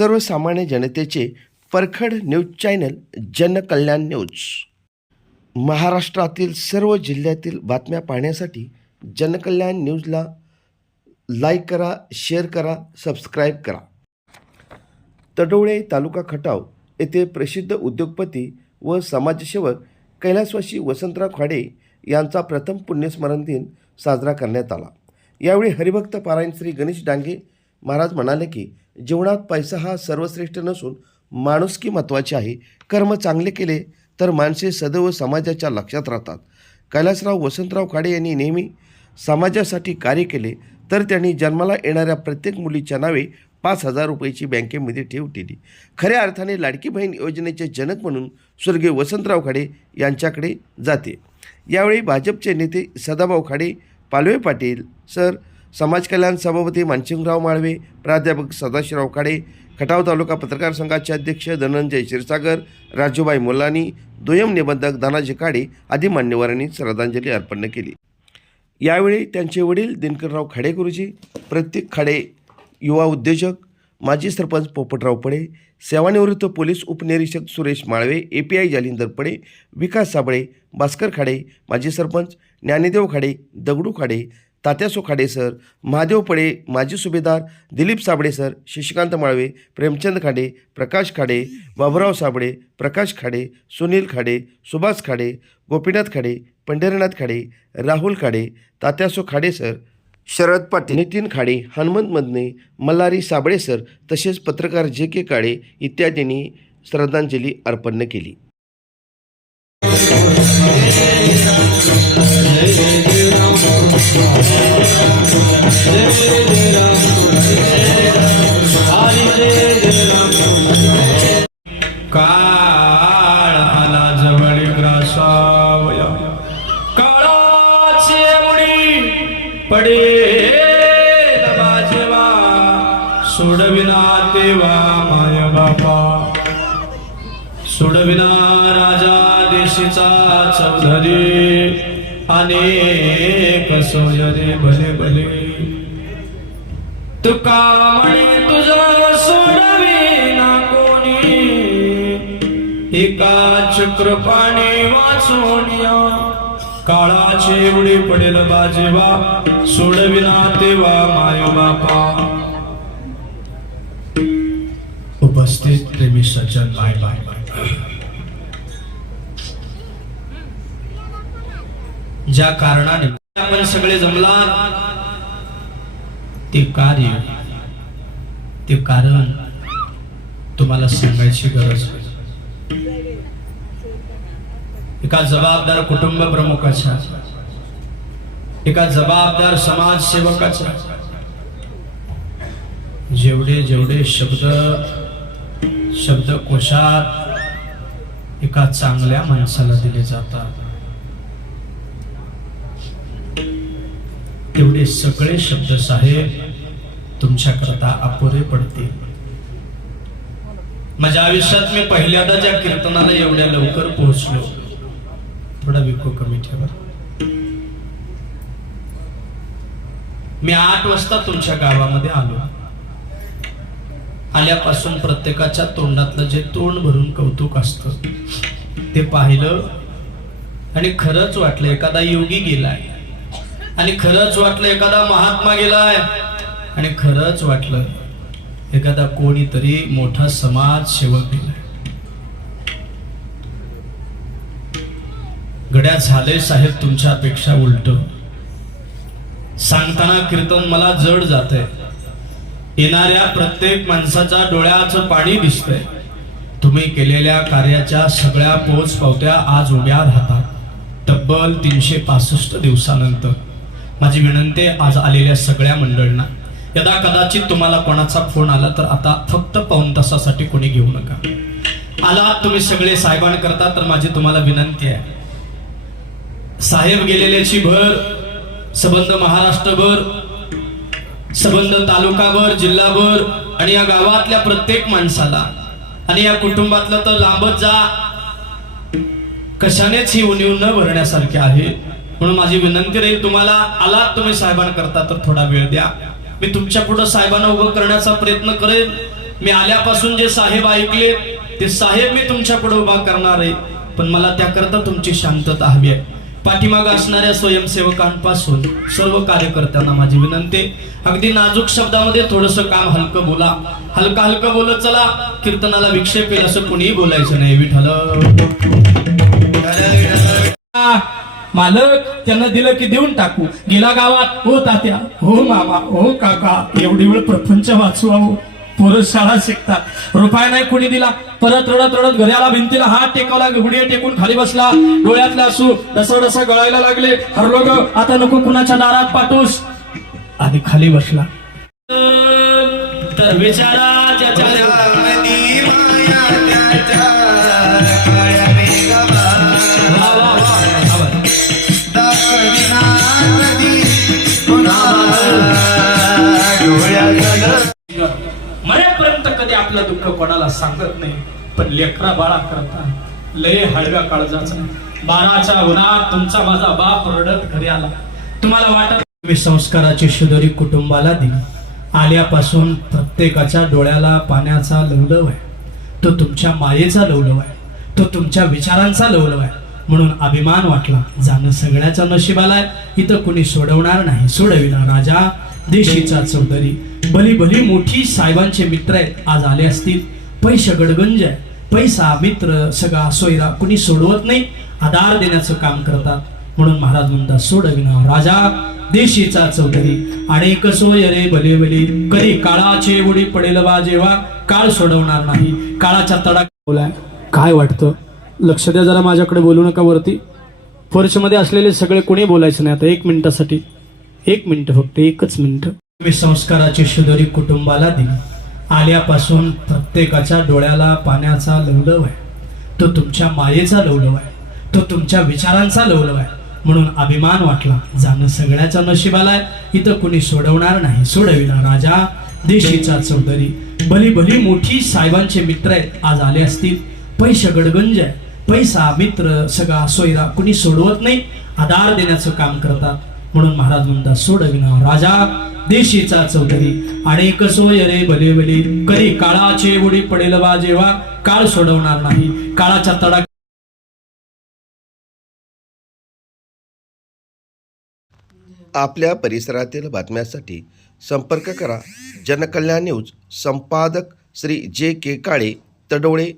सर्वसामान्य जनतेचे परखड न्यूज चॅनल जनकल्याण न्यूज. महाराष्ट्रातील सर्व जिल्ह्यातील बातम्या पाहण्यासाठी जनकल्याण न्यूजला लाईक करा शेअर करा सबस्क्राईब करा. तडोळे तालुका खटाव येथे प्रसिद्ध उद्योगपती व समाजसेवक कैलासवासी वसंतराव खाडे यांचा प्रथम पुण्यस्मरण दिन साजरा करण्यात आला. यावेळी हरिभक्त पारायण श्री गणेश डांगे महाराज म्हणाले की जीवनात पैसा हा सर्वश्रेष्ठ नसून माणुसकी महत्त्वाची आहे. कर्म चांगले केले तर माणसे सदैव समाजाच्या लक्षात राहतात. कैलासराव वसंतराव खाडे यांनी नेहमी समाजासाठी कार्य केले तर त्यांनी जन्माला येणाऱ्या प्रत्येक मुलीच्या नावे पाच हजार रुपयाची बँकेमध्ये ठेव केली खऱ्या अर्थाने लाडकी बहीण योजनेचे जनक म्हणून स्वर्गीय वसंतराव खाडे यांच्याकडे जाते. यावेळी भाजपचे नेते सदाभाऊ खाडे पालवे पाटील सर समाज कल्याण सभापती मानसिंगराव माळवे प्राध्यापक सदाशिवराव खाडे खटाव तालुका पत्रकार संघाचे अध्यक्ष धनंजय क्षीरसागर राजूबाई मुलानी दुय्यम निबंधक धनाजी खाडे आदी मान्यवरांनी श्रद्धांजली अर्पण केली. यावेळी त्यांचे वडील दिनकरराव खाडे गुरुजी प्रत्येक खाडे युवा उद्योजक माजी सरपंच पोपटराव पडे सेवानिवृत्त पोलीस उपनिरीक्षक Suresh Malve A P I Jalindar Pade Vikas Sable Bhaskar Khade माजी सरपंच ज्ञानेदेव खाडे दगडू खाडे तात्यासो खाडे सर महादेव पडे माजी सुभेदार Dilip Sable sir Shashikant Malve Premchand Khade Prakash Khade Baburao Sable Prakash Khade Sunil Khade Subhash Khade Gopinath Khade Pandharinath Khade Rahul Khade Tatyaso Khade sir Sharad Patil Nitin Khade Hanumant Madne Malhari Sable sir तसेच पत्रकार जे के काळे इत्यादींनी श्रद्धांजली अर्पण केली. काळ आला जवळ ग्रासावया. काळाची उडी पडे जेवा. सोडविना तेवा माय बापा. सोडविना राजा देशीचा चौधरी अनेक सोयरे भले भले. तुका म्हणे तुझा सोडवे ना कोणी. एका चक्रपाणी वाचून या. काळाचे उडी पडेल बाजेवा. सोडविना तेव्हा माय बापा उपस्थित प्रेमी सज्जन माय बाय ज्या कारणाने आपण सगळे जमला ते कार्य ते कारण तुम्हाला सांगायची गरज एका जबाबदार कुटुंब प्रमुखाच्या एका जबाबदार समाजसेवकाच्या जेवढे जेवढे शब्द शब्दकोशात एका चांगल्या माणसाला दिले जातात तेवढे सगळे शब्द साहेब तुमच्याकरता अपुरे पडतील. माझ्या आयुष्यात मी पहिल्यांदा ज्या कीर्तनाला एवढ्या लवकर पोहोचलो थोडा विको कमी ठेवा. मी आठ वाजता तुमच्या गावामध्ये आलो. आल्यापासून प्रत्येकाच्या तोंडातलं जे तोंड भरून कौतुक असत ते पाहिलं आणि खरंच वाटलं एखादा योगी गेलाय. आणि खरंच वाटलं एखादा महात्मा गेलाय. आणि खरंच वाटलं एखादा कोणीतरी मोठा समाज सेवक गेलाय. गड्या झाले साहेब तुमच्या अपेक्षा उलट. सांगताना कीर्तन मला जड जात येणाऱ्या प्रत्येक माणसाच्या डोळ्याचं पाणी दिसतंय. तुम्ही केलेल्या कार्याच्या सगळ्या पोच पावत्या आज उभ्या राहतात. तब्बल तीनशे पासष्ट दिवसानंतर. माझी विनंती आज आलेल्या सगळ्या मंडळींना यदा कदाचित तुम्हाला कोणाचा फोन आला तर आता फक्त पाऊन तासासाठी कोणी घेऊ नका. आलात तुम्ही सगळे साहेबांकरता तर माझी तुम्हाला विनंती आहे. साहेब गेलेल्याची भर सबंध महाराष्ट्रभर सबंध तालुकाभर जिल्हाभर आणि या गावातल्या प्रत्येक माणसाला आणि या कुटुंबातलं तर लांबच जा. कशानेच ही उणीव न भरण्यासारखे आहे. म्हणून माझी विनंती राहील तुम्हाला आलात तुम्ही साहेबांकरता तर थोडा वेळ द्या. मी तुमच्यापुढे साहेबांना उभं करण्याचा प्रयत्न करेन. मी आल्यापासून जे साहेब ऐकले ते साहेब मी तुमच्यापुढे उभा करणार आहे. पण मला त्याकरता तुमची शांतता हवी आहे. पाठीमाग असणाऱ्या स्वयंसेवकांपासून सर्व कार्यकर्त्यांना माझी विनंती अगदी नाजूक शब्दामध्ये थोडस काम हलकं बोला. हलका हलकं बोलत चला. कीर्तनाला विक्षेप येईल असं कुणीही बोलायचं नाही. विठल मालक त्यांना दिलं की देऊन टाकू. गेला गावात हो तात्या हो मामा हो काका एवढी वेळ प्रपंच वाचवा हो पोरं शाळा शिकतात. रुपया नाही कोणी दिला. परत रडत रडत घराला भिंतीला हात टेकवला गुडिया टेकून खाली बसला. डोळ्यातला असू डसं डसं गळायला लागले. हरलो ग आता नको कुणाच्या दारात पाठवूस आणि खाली बसला. तर विचारा ज्याच्या सांगत नाही पण लेकरा बाळा करता. लय हळव्या काळजाचा बाराच्या उन्हात तुमचा माझा बाप रडत घरी आला. तुम्हाला वाटत मी संस्काराची शुदरी कुटुंबाला दिली. आल्यापासून प्रत्येकाच्या डोळ्याला पाण्याचा लवलव आहे. तो तुमच्या मायेचा लवलव आहे. तो तुमच्या विचारांचा लवलव आहे. म्हणून अभिमान वाटला जाणं सगळ्याच्या नशिबाला आहे. इथं कुणी सोडवणार नाही. सोडविला राजा देशीचा चौधरी. भली भली मोठी साहेबांचे मित्र आहेत. आज आले असतील. पैसे गडगंज आहे. पैसा मित्र सगळा सोयरा कुणी सोडवत नाही. आधार देण्याचं काम करतात. म्हणून महाराज म्हणतात सोडविना राजा देशीचा चौधरी. अनेक सोय रे भले भले. कधी काळाचे उडी पडेल बा जेव्हा. काळ सोडवणार नाही. काळाचा तडा बोलाय. काय वाटतं? लक्ष द्या जरा माझ्याकडे बोलू नका वरती. फर्शमध्ये असलेले सगळे कोणी बोलायचं नाही आता? एक मिनिटासाठी. एक मिनिट फक्त एकच मिनिट. मी संस्काराची शुदरी कुटुंबाला दिली. आल्यापासून प्रत्येकाच्या डोळ्याला पाण्याचा लवलव आहे. तो तुमच्या मायेचा लवलव आहे. तो तुमच्या विचारांचा लवलव आहे. म्हणून अभिमान वाटला. जाणं सगळ्याच्या नशिबाला आहे. इथं कुणी सोडवणार नाही. सोडविला राजा देशीचा चौधरी. भली भली मोठी साहेबांचे मित्र आहेत. आज आले असतील. पैसे गडगंज आहे. पैसा मित्र सगळा सोयरा कुणी सोडवत नाही. आधार देण्याचं काम करतात. म्हणून महाराज म्हणतात सोडविना राजा. देशीचा चौधरी अनेक सोय रे भले भले कधी काळाचे उडी पडेल बा जेव्हा काळ सोडवणार नाही. काळाच्या तडा आपल्या परिसरातील बातम्यांसाठी संपर्क करा. जनकल्याण न्यूज संपादक श्री जे के काळे तडोळे